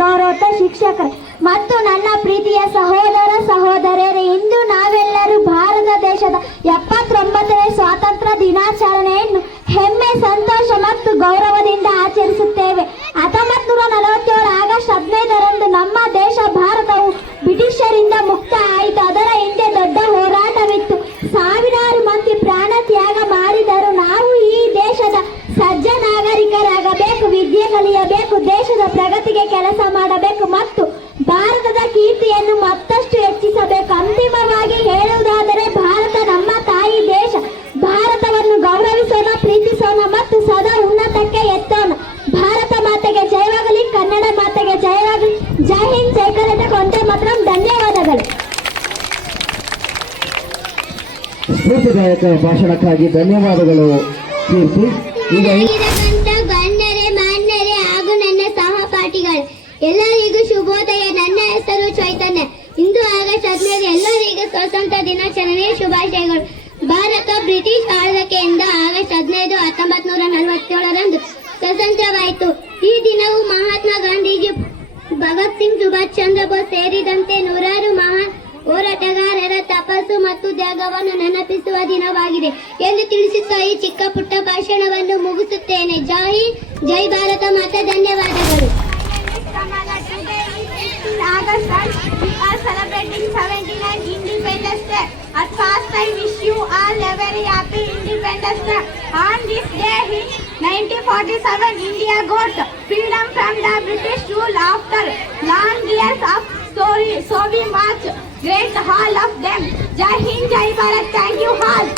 ಗೌರವದ ಶಿಕ್ಷಕರು ಮತ್ತು ನನ್ನ ಪ್ರೀತಿಯ ಸಹೋದರ ಸಹೋದರಿಯರೇ, ಇಂದು ನಾವೆಲ್ಲರೂ ಭಾರತ ದೇಶದ 79ನೇ ಸ್ವಾತಂತ್ರ್ಯ ದಿನಾಚರಣೆಯನ್ನು ಹೆಮ್ಮೆ, ಸಂತೋಷ ಮತ್ತು ಗೌರವದಿಂದ ಆಚರಿಸುತ್ತೇವೆ. 1947 ಆಗಸ್ಟ್ 15ರಂದು ನಮ್ಮ ದೇಶ ಭಾರತವು ಬ್ರಿಟಿಷರಿಂದ ಮುಕ್ತ ಆಯಿತು. ಅದರ ಹಿಂದೆ ದೊಡ್ಡ ಹೋರಾಟವಿತ್ತು. ಸಾವಿರಾರು ಮಂದಿ ಪ್ರಾಣ ತ್ಯಾಗ ಮಾಡಿದರು. ನಾವು ಈ ದೇಶದ ಸಜ್ಜ ನಾಗರಿಕರಾಗಬೇಕು, ವಿದ್ಯೆ ಕಲಿಯಬೇಕು, ದೇಶದ ಪ್ರಗತಿಗೆ ಕೆಲಸ ಮಾಡಬೇಕು ಮತ್ತು ಭಾರತದ ಕೀರ್ತಿಯನ್ನು ಮತ್ತಷ್ಟು ಹೆಚ್ಚಿಸಬೇಕು. ಅಂತಿಮವಾಗಿ ಹೇಳುವುದಾದರೆ, ಭಾರತ ನಮ್ಮ ತಾಯಿ ದೇಶ. ಭಾರತವನ್ನು ಗೌರವಿಸೋಣ, ಪ್ರೀತಿಸೋಣ ಮತ್ತು ಸದಾ ಉನ್ನತಕ್ಕೆ ಎತ್ತೋಣ. ಭಾರತ ಮಾತೆಗೆ ಜಯವಾಗಲಿ, ಕನ್ನಡ ಮಾತೆಗೆ ಜಯವಾಗಲಿ. ಜೈ ಹಿಂದ್, ಜೈ ಕರ್ನಾಟಕ, ವಂದೇ ಮಾತರಂ. ಧನ್ಯವಾದಗಳು. ಸ್ಫೂರ್ತಿದಾಯಕ ಭಾಷಣಕ್ಕಾಗಿ ಧನ್ಯವಾದಗಳು ಕೀರ್ತಿ. ಈಗ ಗಣ್ಯರೇ, ಮಾನ್ಯರೇ ಹಾಗೂ ನನ್ನ ಸಹಪಾಠಿಗಳು ಎಲ್ಲರಿಗೂ ಶುಭೋದಯ. ನನ್ನ ಹೆಸರು ಚೈತನ್ಯ. ಇಂದು ಆಗಸ್ಟ್ 15 ಎಲ್ಲರಿಗೂ ಸ್ವಾತಂತ್ರ್ಯ ದಿನಾಚರಣೆಯ ಶುಭಾಶಯಗಳು. ಭಾರತ ಬ್ರಿಟಿಷ್ ಆಳ್ವಿಕೆಯಿಂದ ಆಗಸ್ಟ್ 15, 1947ರಂದು ಸ್ವತಂತ್ರವಾಯಿತು. ಈ ದಿನವು ಮಹಾತ್ಮ ಗಾಂಧೀಜಿ, ಭಗತ್ ಸಿಂಗ್, ಸುಭಾಷ್ ಚಂದ್ರ ಬೋಸ್ ಸೇರಿದಂತೆ ನೂರಾರು ಮಹಾನ್ ಹೋರಾಟಗಾರರ ತಪಸ್ಸು ಮತ್ತು ತ್ಯಾಗವನ್ನು ನೆನಪಿಸುವ ದಿನವಾಗಿದೆ ಎಂದು ತಿಳಿಸುತ್ತಾ ಈ ಚಿಕ್ಕ ಪುಟ್ಟ ಭಾಷಣವನ್ನು ಮುಗಿಸುತ್ತೇನೆ. ಜೈ ಜೈ ಭಾರತ ಮಾತಾ. ಧನ್ಯವಾದಗಳು. We are celebrating 79th Independence Day. At first, I wish you all a very happy Independence Day. On this day in 1947, India got freedom from the British rule after long years of story. So we march great all of them. Jai Hind, Jai Bharat. Thank you all.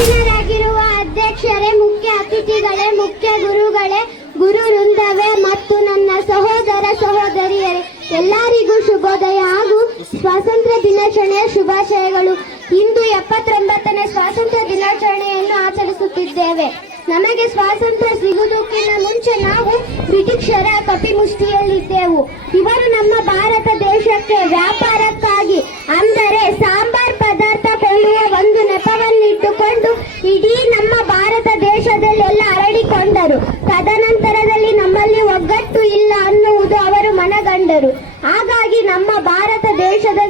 ಅಧೀನರಾಗಿರುವ ಅಧ್ಯಕ್ಷರೇ, ಮುಖ್ಯ ಅತಿಥಿಗಳೇ, ಮುಖ್ಯ ಗುರುಗಳೇ, ಗುರು ವೃಂದವೇ ಮತ್ತು ನನ್ನ ಸಹೋದರ ಸಹೋದರಿಯರೇ, ಎಲ್ಲರಿಗೂ ಶುಭೋದಯ ಹಾಗೂ ಸ್ವಾತಂತ್ರ್ಯ ದಿನಾಚರಣೆಯ ಶುಭಾಶಯಗಳು. ಇಂದು 79ನೇ ಸ್ವಾತಂತ್ರ್ಯ ದಿನಾಚರಣೆಯನ್ನು ಆಚರಿಸುತ್ತಿದ್ದೇವೆ. ನಮಗೆ ಸ್ವಾತಂತ್ರ್ಯ ಸಿಗುವುದಕ್ಕಿಂತ ಮುಂಚೆ ನಾವು ಬ್ರಿಟಿಷರ ಕಪಿಮುಷ್ಟಿಯಲ್ಲಿದ್ದೆವು. ಇವರು ನಮ್ಮ ಭಾರತ ದೇಶಕ್ಕೆ ವ್ಯಾಪಾರಕ್ಕಾಗಿ, ಅಂದರೆ ಸಾಂಬಾರ್ ಪದಾರ್ಥ ಕೊಳ್ಳುವ ಒಂದು ನೆಪವನ್ನಿಟ್ಟುಕೊಂಡು ಇಡೀ ನಮ್ಮ ಭಾರತ ದೇಶದಲ್ಲೆಲ್ಲ ಹರಡಿಕೊಂಡರು. ತದನಂತರದಲ್ಲಿ ನಮ್ಮಲ್ಲಿ ಒಗ್ಗಟ್ಟು ಇಲ್ಲ ಅನ್ನುವುದು ಅವರು ಮನಗಂಡರು. ಹಾಗಾಗಿ ನಮ್ಮ ಭಾರತ ದೇಶದ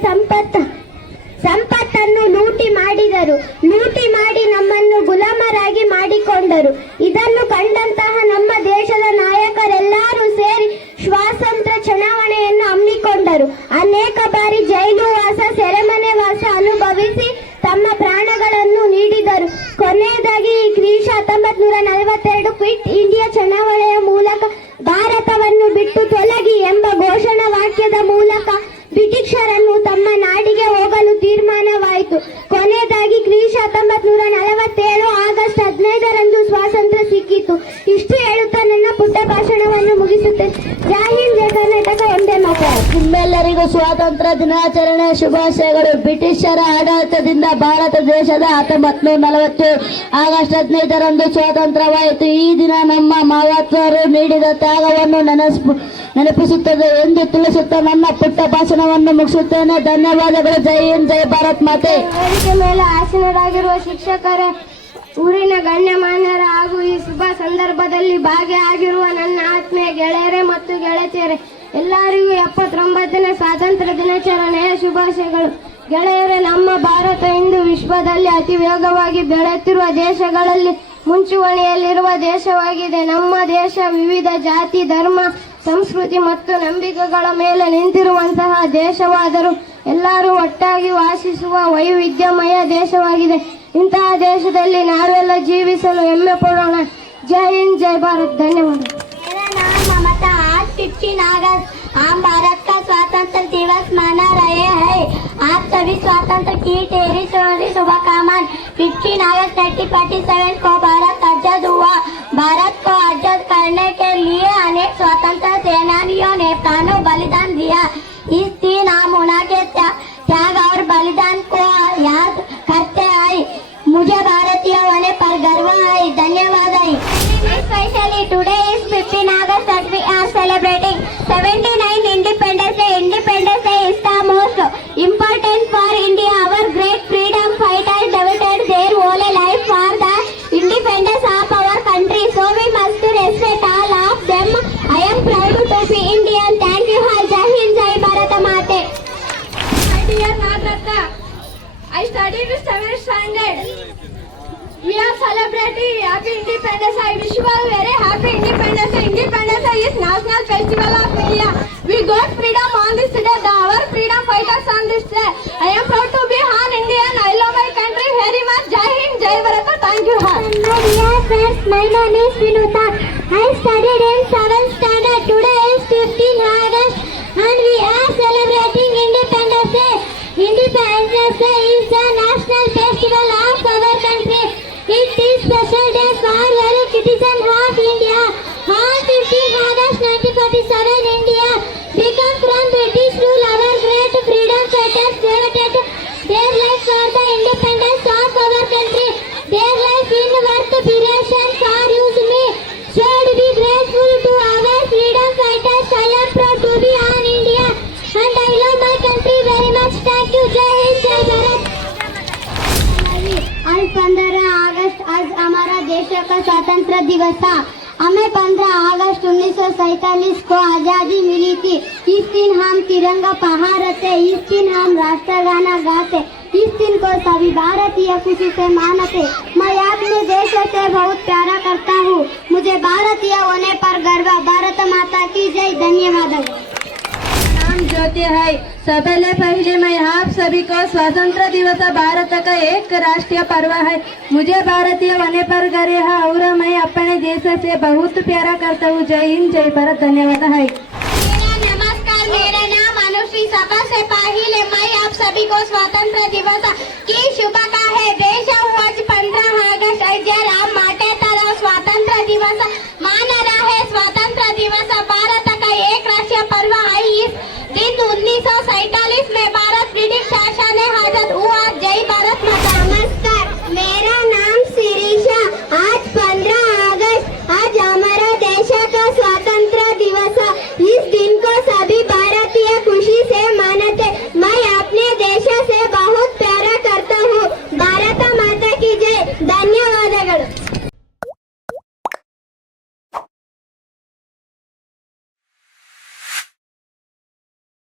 ಸಂಪತ್ತನ್ನು ಲೂಟಿ ಮಾಡಿದರು. ಲೂಟಿ ಮಾಡಿ ನಮ್ಮನ್ನು ಗುಲಾಮರಾಗಿ ಮಾಡಿಕೊಂಡರು. ಇದನ್ನು ಕಂಡಂತಹ ನಮ್ಮ ದೇಶದ ನಾಯಕರೆಲ್ಲರೂ ಸೇರಿ ಸ್ವಾತಂತ್ರ್ಯ ಚುನಾವಣೆಯನ್ನು ಹಮ್ಮಿಕೊಂಡರು. ಅನೇಕ ಬಾರಿ ಜೈಲು ವಾಸ, ಸೆರೆಮನೆ ವಾಸ ಅನುಭವಿಸಿ ತಮ್ಮ ಪ್ರಾಣಗಳನ್ನು ನೀಡಿದರು. ಕೊನೆಯದಾಗಿ ಕ್ರಿಶ 1942 ಕ್ವಿಟ್ ಇಂಡಿಯಾ ಚುನಾವಣೆಯ ಮೂಲಕ ಭಾರತವನ್ನು ಬಿಟ್ಟು ತೊಲಗಿ ಎಂಬ ಘೋಷಣಾ ವಾಕ್ಯದ ಮೂಲಕ ಬ್ರಿಟಿಷರನ್ನು ತಮ್ಮ ನಾಡಿಗೆ ಹೋಗಲು ತೀರ್ಮಾನವಾಯಿತು. ಕೊನೆಯದಾಗಿ ಕ್ರಿಶ 1947 ಆಗಸ್ಟ್ 15ರಂದು ಸ್ವಾತಂತ್ರ್ಯ ಸಿಕ್ಕಿತು. ಇಷ್ಟು ಹೇಳುತ್ತಾ ನನ್ನ ಪುಟ್ಟ ಭಾಷಣವನ್ನು ಮುಗಿಸುತ್ತೇನೆ. ಜೈ ಹಿಂದ್, ಜೈ ಕರ್ನಾಟಕ, ವಂದೇ ಮಾತರಂ. ನಿಮ್ಮೆಲ್ಲರಿಗೂ ಸ್ವಾತಂತ್ರ್ಯ ದಿನಾಚರಣೆ ಶುಭಾಶಯಗಳು. ಬ್ರಿಟಿಷರ ಆಡಳಿತದಿಂದ ಭಾರತ ದೇಶದ 1947 ಆಗಸ್ಟ್ 15ರಂದು ಸ್ವಾತಂತ್ರ್ಯವಾಯಿತು. ಈ ದಿನ ನಮ್ಮ ಮಾವತ್ತರು ನೀಡಿದ ತ್ಯಾಗವನ್ನು ನೆನಪಿಸುತ್ತದೆ ಎಂದು ತಿಳಿಸುತ್ತಾ ನನ್ನ ಪುಟ್ಟ ಭಾಷಣವನ್ನು ಮುಗಿಸುತ್ತೇನೆ. ಧನ್ಯವಾದಗಳು. ಜೈ ಹಿಂದ್, ಜೈ ಭಾರತ್ ಮಾತೆ. ವೇದಿಕೆ ಮೇಲೆ ಆಸೀನರಾಗಿರುವ ಶಿಕ್ಷಕರೇ, ಊರಿನ ಗಣ್ಯಮಾನ್ಯರ ಹಾಗೂ ಈ ಶುಭ ಸಂದರ್ಭದಲ್ಲಿ ಭಾಗಿಯಾಗಿರುವ ನನ್ನ ಆತ್ಮೀಯ ಗೆಳೆಯರೇ ಮತ್ತು ಗೆಳತಿಯರೇ, ಎಲ್ಲರಿಗೂ 79ನೇ ಸ್ವಾತಂತ್ರ್ಯ ದಿನಾಚರಣೆಯ ಶುಭಾಶಯಗಳು. ಗೆಳೆಯರೇ, ನಮ್ಮ ಭಾರತ ಇಂದು ವಿಶ್ವದಲ್ಲಿ ಅತಿ ವೇಗವಾಗಿ ಬೆಳೆಯುತ್ತಿರುವ ದೇಶಗಳಲ್ಲಿ ಮುಂಚೂಣಿಯಲ್ಲಿರುವ ದೇಶವಾಗಿದೆ. ನಮ್ಮ ದೇಶ ವಿವಿಧ ಜಾತಿ, ಧರ್ಮ, ಸಂಸ್ಕೃತಿ ಮತ್ತು ನಂಬಿಕೆಗಳ ಮೇಲೆ ನಿಂತಿರುವಂತಹ ದೇಶವಾದರೂ ಎಲ್ಲರೂ ಒಟ್ಟಾಗಿ ವಾಸಿಸುವ ವೈವಿಧ್ಯಮಯ ದೇಶವಾಗಿದೆ. ಇಂತಹ ದೇಶದಲ್ಲಿ ನಾವೆಲ್ಲ ಜೀವಿಸಲು ಹೆಮ್ಮೆ ಪಡೋಣ. ಜೈ ಹಿಂದ್, ಜೈ ಭಾರತ್. ಧನ್ಯವಾದ. ममता, आज 15 अगस्त हम भारत का स्वतंत्र दिवस मना रहे हैं. आप सभी स्वतंत्र की ढेरी शुभकामनाएं. 15 अगस्त 1947 को भारत आजाद हुआ. भारत को आजाद करने के लिए अनेक स्वतंत्र सेनानियों ने प्राणों बलिदान दिया. इस दिन हम उनके त्याग और बलिदान को याद करते हैं. मुझे भारतीय होने पर गर्व है. धन्यवाद है. Especially today is 15 August that we are celebrating 79 Independence Day. Independence Day is the most important for India. Our great freedom fighters devoted their whole life for the independence of our country. So we must respect all of them. I am proud to be Indian. on this day. I am proud to be an Indian. I love my country very much. Jai Hind, Jai Bharat. Thank you. My dear friends, my name is Vinuta. I studied in 7th standard. Today is 15 August and we are celebrating Independence Day. Independence Day is the national festival of our country. It is special day for every citizen of India. On 15 August 1947, India became from British rule. Our great freedom fighters devoted their life for the independence of our country. Their life in worth duration for use me. Should be grateful to our freedom fighters. I am proud to be an Indian and I love my country very much. Thank you. Jai Hind, Jai Bharat. आज 15 अगस्त आज हमारा देश का स्वतंत्र दिवस था। हमें 15 अगस्त 1947 को आज़ादी मिली थी। इस दिन हम तिरंगा फहराते, इस दिन हम राष्ट्रगान गाते, इस दिन को सभी भारतीय खुशी से मानते। मैं अपने देश से बहुत प्यारा करता हूँ। मुझे भारतीय होने पर गर्व। भारत माता की जय। धन्यवाद। नाम ज्योति है। पहले मैं आप सभी को स्वतंत्र दिवस भारत का एक राष्ट्रीय पर्व है। मुझे भारतीय होने पर गर्व है और मैं अपने देश से बहुत प्यारा करता हूँ। जय हिंद, जय भारत। धन्यवाद है। नमस्कार, मेरा नाम अनुश्री। सबसे पहले मैं आप सभी को स्वतंत्र दिवस की शुभकामनाएं